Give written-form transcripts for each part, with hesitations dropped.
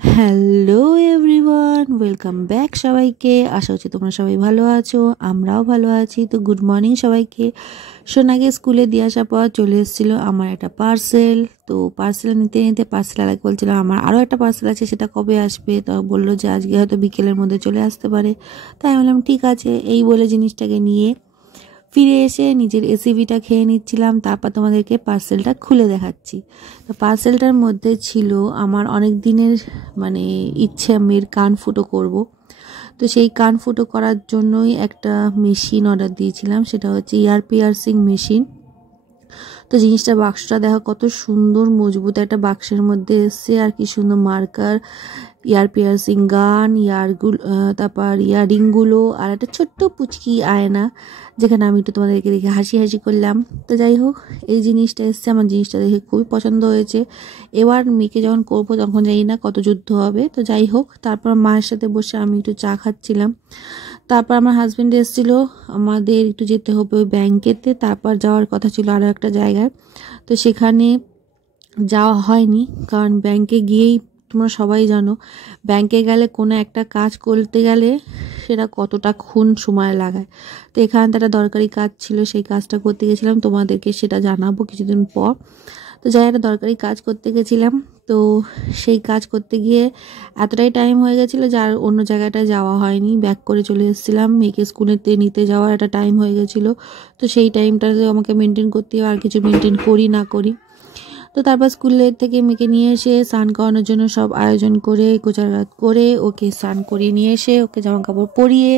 Hello everyone, welcome back সবাইকে। আশা করছি তোমরা সবাই ভালো আছো, আমরাও ভালো আছি। তো গুড মর্নিং সবাইকে। সোনাকে স্কুলে দিয়ে আসার পর চলে এসেছিলো আমার একটা পার্সেল। তো পার্সেল নিতে নিতে পার্সেল আলাদা বলছিলাম আমার আরও একটা পার্সেল আছে, সেটা কবে আসবে। তো বললো যে আজকে হয়তো বিকেলের মধ্যে চলে আসতে পারে। তাই আমি বললাম ঠিক আছে, এই বলে জিনিসটাকে নিয়ে ফিরে এসে নিজের এসিভিটা খেয়ে নিচ্ছিলাম। তারপর তোমাদেরকে পার্সেলটা খুলে দেখাচ্ছি। তো পার্সেলটার মধ্যে ছিল আমার অনেক দিনের ইচ্ছে, আমি এর কান ফুটো করব। তো সেই কান ফুটো করার জন্যই একটা মেশিন অর্ডার দিয়েছিলাম, সেটা হচ্ছে ইয়ার পিয়ার্সিং মেশিন। তো জিনিসটা বাক্সটা দেখো কত সুন্দর মজবুত একটা বাক্সের মধ্যে এসছে, আর কি সুন্দর মার্কার, ইয়ার পিয়ার্সিং গান, তারপর ইয়ারিংগুলো, আর একটা ছোট্ট পুচকি আয়না, যেখানে আমি একটু তোমাদেরকে দেখে হাসি হাসি করলাম। তো যাই হোক, এই জিনিসটা এসছে, আমার জিনিসটা দেখে খুবই পছন্দ হয়েছে। এবার মেয়েকে যখন করবো তখন জানি না কত যুদ্ধ হবে। তো যাই হোক, তারপর মায়ের সাথে বসে আমি একটু চা খাচ্ছিলাম। তারপর আমার হাজব্যান্ড এসেছিলো, আমাদের একটু যেতে হবে ওই ব্যাংকেতে, তারপর যাওয়ার কথা ছিল আরও একটা জায়গায়। তো সেখানে যাওয়া হয়নি, কারণ ব্যাংকে গিয়েই তোমরা সবাই জানো ব্যাংকে গেলে কোনো একটা কাজ করতে গেলে সেটা কতটা সময় লাগায়। তো এখানে একটা দরকারি কাজ ছিল, সেই কাজটা করতে গেছিলাম, তোমাদেরকে সেটা জানাবো কিছুদিন পর। তো যাই একটা দরকারি কাজ করতে গেছিলাম, তো সেই কাজ করতে গিয়ে এতটাই টাইম হয়ে গেছিলো যে আর অন্য জায়গাটায় যাওয়া হয়নি, ব্যাক করে চলে এসেছিলাম। মেয়েকে স্কুলেতে নিতে যাওয়ার একটা টাইম হয়ে গেছিলো। তো সেই টাইমটাতে আমাকে মেনটেন করতে হবে, আর কিছু মেনটেন করি না করি। তো তারপর স্কুলের থেকে মেয়েকে নিয়ে এসে স্নান করানোর জন্য সব আয়োজন করে গোছাগাছ করে ওকে স্নান করিয়ে নিয়ে এসে ওকে জামা কাপড় পরিয়ে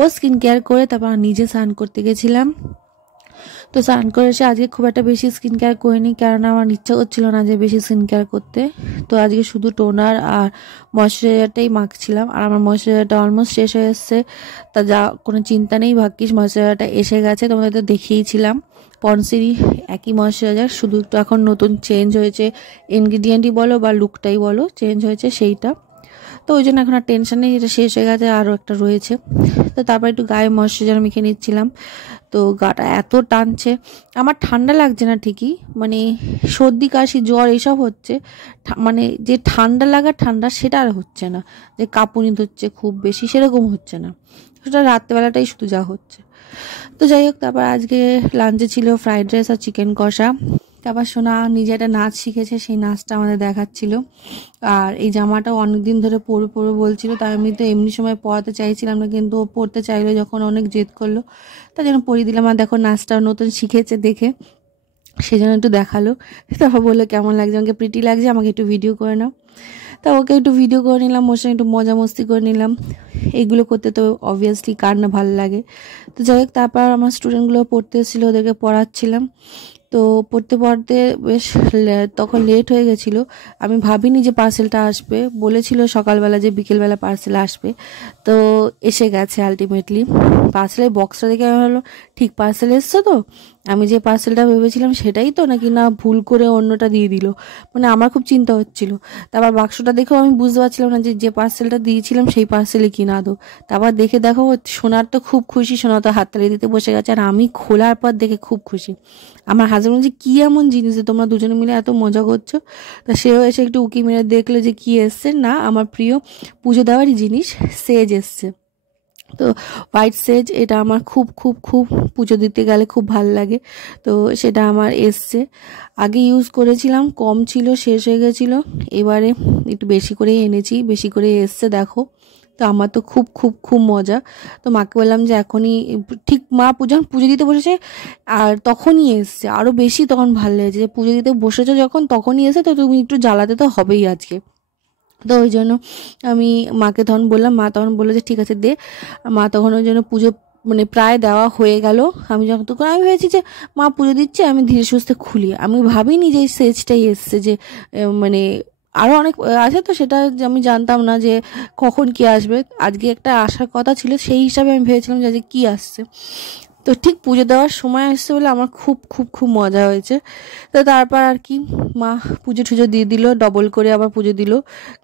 ও স্কিন কেয়ার করে তারপর নিজে স্নান করতে গেছিলাম। তো স্নান করে এসে আজকে খুব একটা বেশি স্কিন কেয়ার করিনি, কারণ আমার ইচ্ছা করছিল না যে বেশি স্কিন কেয়ার করতে। তো আজকে শুধু টোনার আর ময়শ্চারাইজারটাই মাখছিলাম, আর আমার ময়শ্চারাইজারটা অলমোস্ট শেষ হয়ে এসছে। তা যা কোনো চিন্তা নেই, ভাগ্যিস ময়শ্চারাইজারটা এসে গেছে, তোমাদের তো দেখিয়েছিলাম। পন্সেরই একই ময়শ্চারাইজার, শুধু একটু এখন নতুন চেঞ্জ হয়েছে, ইনগ্রিডিয়েন্টই বলো বা লুকটাই বলো চেঞ্জ হয়েছে সেইটা। তো ওই জন্য এখন আর টেনশন নেই, এটা শেষ হয়ে গেছে, আরও একটা রয়েছে। তো তারপর একটু গায়ে ময়শ্চারাইজার মেখে নিচ্ছিলাম। তো গাটা এত টানছে, আমার ঠান্ডা লাগছে না ঠিকই, সর্দি কাশি জ্বর এইসব হচ্ছে, যে ঠান্ডা লাগা ঠান্ডা সেটা আর হচ্ছে না, যে কাঁপুনি ধরছে খুব বেশি সেরকম হচ্ছে না, সেটা রাত্রেবেলাটাই শুধু যা হচ্ছে। তো যাই হোক, তারপর আজকে লাঞ্চে ছিল ফ্রাইড রাইস আর চিকেন কষা। তারপর সোনা নিজে একটা নাচ শিখেছে, সেই নাচটা আমাদের দেখাচ্ছিল। আর এই জামাটাও অনেকদিন ধরে পরবে বলছিল, তাই আমি তো এমনি সময় পরাতে চাইছিলাম না, কিন্তু ও পরতে চাইলো যখন, অনেক জেদ করলো, তাই জন্য পরিয়ে দিলাম। আর দেখো নাচটাও নতুন শিখেছে দেখে, সেজন্য একটু দেখালো। তারপর বললো কেমন লাগছে, আমাকে প্রিটি লাগছে, আমাকে একটু ভিডিও করে নাও। তা ওকে একটু ভিডিও করে নিলাম, ওর সঙ্গে একটু মজা মস্তি করে নিলাম। এইগুলো করতে তো অবভিয়াসলি কার না ভালো লাগে। তো যাই হোক, তারপর আমার স্টুডেন্টগুলো পড়তে এসেছিলো, ওদেরকে পড়াচ্ছিলাম। তো পড়তে পড়তে বেশ তখন লেট হয়ে গেছিলো। আমি ভাবিনি যে পার্সেলটা আসবে, বলেছিল সকালবেলা যে বিকেলবেলা পার্সেল আসবে, তো এসে গেছে আলটিমেটলি। পার্সেলের বক্সটা দেখে আমি ভাবলাম ঠিক পার্সেল এসছে তো, আমি যে পার্সেলটা ভেবেছিলাম সেটাই তো, নাকি না ভুল করে অন্যটা দিয়ে দিল, আমার খুব চিন্তা হচ্ছিল। তারপর বাক্সটা দেখেও আমি বুঝতে পারছিলাম না যে পার্সেলটা দিয়েছিলাম সেই পার্সেলে কিনা আদৌ। তারপর দেখো সোনার তো খুব খুশি, সোনা তো হাততালি দিতে বসে গেছে, আর আমি খোলার পর দেখে খুব খুশি। আমার হাজব্যান্ড যে কী এমন জিনিস যে তোমরা দুজনে মিলে এত মজা করছো। তা সেও এসে একটু উকি মেরে দেখলো যে কী এসছে, না আমার প্রিয় পুজো দেওয়ারই জিনিস, সেজ এসছে। তো হোয়াইট সেজ, এটা আমার খুব খুব খুব পুজো দিতে গেলে খুব ভালো লাগে। তো সেটা আমার এসছে, আগে ইউজ করেছিলাম, কম ছিল, শেষ হয়ে গেছিলো, এবারে একটু বেশি করেই এনেছি, বেশি করে এসছে দেখো। তো আমার তো খুব খুব খুব মজা। তো মাকে বললাম যে এখনই, ঠিক মা যখন পুজো দিতে বসেছে আর তখনই এসছে, আরও বেশি তখন ভালো লেগেছে যে পুজো দিতে বসেছো যখন তখনই এসে, তো তুমি একটু জ্বালাতে তো হবেই আজকে। তো ওই জন্য আমি মাকে তখন বললাম, মা তখন বললো যে ঠিক আছে দে। মা তখন ওই জন্য পুজো প্রায় দেওয়া হয়ে গেল। আমি আমি ভেবেছি যে মা পুজো দিচ্ছে, আমি ধীরে সুস্থে খুলি, আমি ভাবিনি যে এই সেজটাই এসছে, যে আরও অনেক আছে, তো সেটা আমি জানতাম না যে কখন কি আসবে। আজকে একটা আসার কথা ছিল, সেই হিসাবে আমি ভেবেছিলাম যে আজকে কী আসছে। তো ঠিক পুজো দেওয়ার সময় আসছে বলে আমার খুব খুব খুব মজা হয়েছে। তো তারপর আর কি, মা পুজো টুজো দিয়ে দিল, ডবল করে আবার পুজো দিল,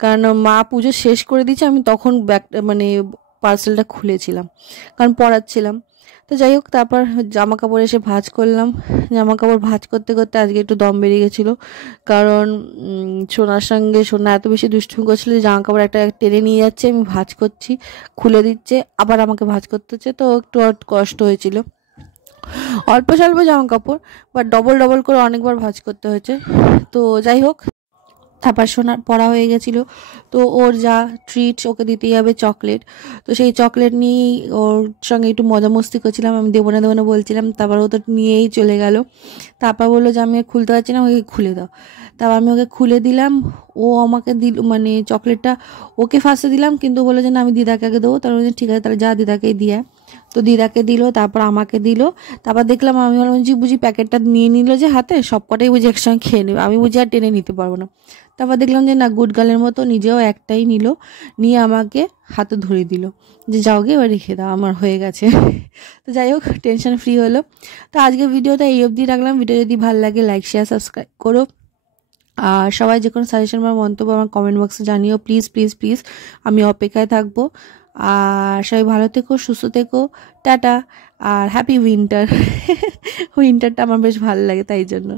কারণ মা পুজো শেষ করে দিয়েছে, আমি তখন পার্সেলটা খুলেছিলাম, কারণ পড়াচ্ছিলাম। তো যাই হোক, তারপর জামা কাপড় এসে ভাঁজ করলাম। জামা কাপড় ভাঁজ করতে করতে আজকে একটু দম বেরিয়ে গেছিলো, কারণ সোনার সঙ্গে সোনা এত বেশি দুষ্টুমি করছিল যে জামা কাপড় একটা টেনে নিয়ে যাচ্ছে, আমি ভাঁজ করছি, খুলে দিচ্ছে, আবার আমাকে ভাঁজ করতে হচ্ছে, তো একটু কষ্ট হয়েছিল। অল্প স্বল্প জামা কাপড়, বাট ডবল ডবল করে অনেকবার ভাঁজ করতে হয়েছে। তো যাই হোক, তারপর সোনার পড়া হয়ে গেছিলো, তো ওর যা ট্রিট ওকে দিতেই হবে চকলেট। তো সেই চকলেট নিয়েই ওর সঙ্গে একটু মজা মস্তি করছিলাম, আমি দেবো না বলছিলাম। তারপর ও তো নিয়েই চলে গেল। তারপর বললো যে আমি খুলতে পারছি না, ওকে খুলে দাও। তারপর আমি ওকে খুলে দিলাম। ও আমাকে দিল, মানে চকলেটটা ওকে ফার্স্টে দিলাম, কিন্তু বললো যে না আমি দিদাকে আগে দেবো। তারপর ঠিক আছে, তাহলে যা দিদাকেই দিয়ে। তো দিদাকে দিল, তারপর আমাকে দিল। তারপর দেখলাম, আমি বললাম বুঝি প্যাকেটটা নিয়ে নিল যে হাতে, সব কটাই বুঝি একসঙ্গে খেয়ে নেবে, আমি বুঝি আর টেনে নিতে পারবো না। তারপর দেখলাম যে না, গুড গার্লের মতো নিজেও একটাই নিল, নিয়ে আমাকে হাতে ধরিয়ে দিল যে যাও গে এবার রেখে দাও, আমার হয়ে গেছে। তো যাই হোক, টেনশন ফ্রি হলো। তো আজকে ভিডিওটা এই অবধি রাখলাম। ভিডিও যদি ভালো লাগে লাইক শেয়ার সাবস্ক্রাইব করো, আর সবাই যে কোনো সাজেশন বা মন্তব্য আমার কমেন্ট বক্সে জানিও, প্লিজ প্লিজ প্লিজ, আমি অপেক্ষায় থাকবো। আর সবাই ভালো থেকো, সুস্থ থেকো, টাটা। আর হ্যাপি উইন্টার। উইন্টারটা আমার বেশ ভালো লাগে, তাই জন্য।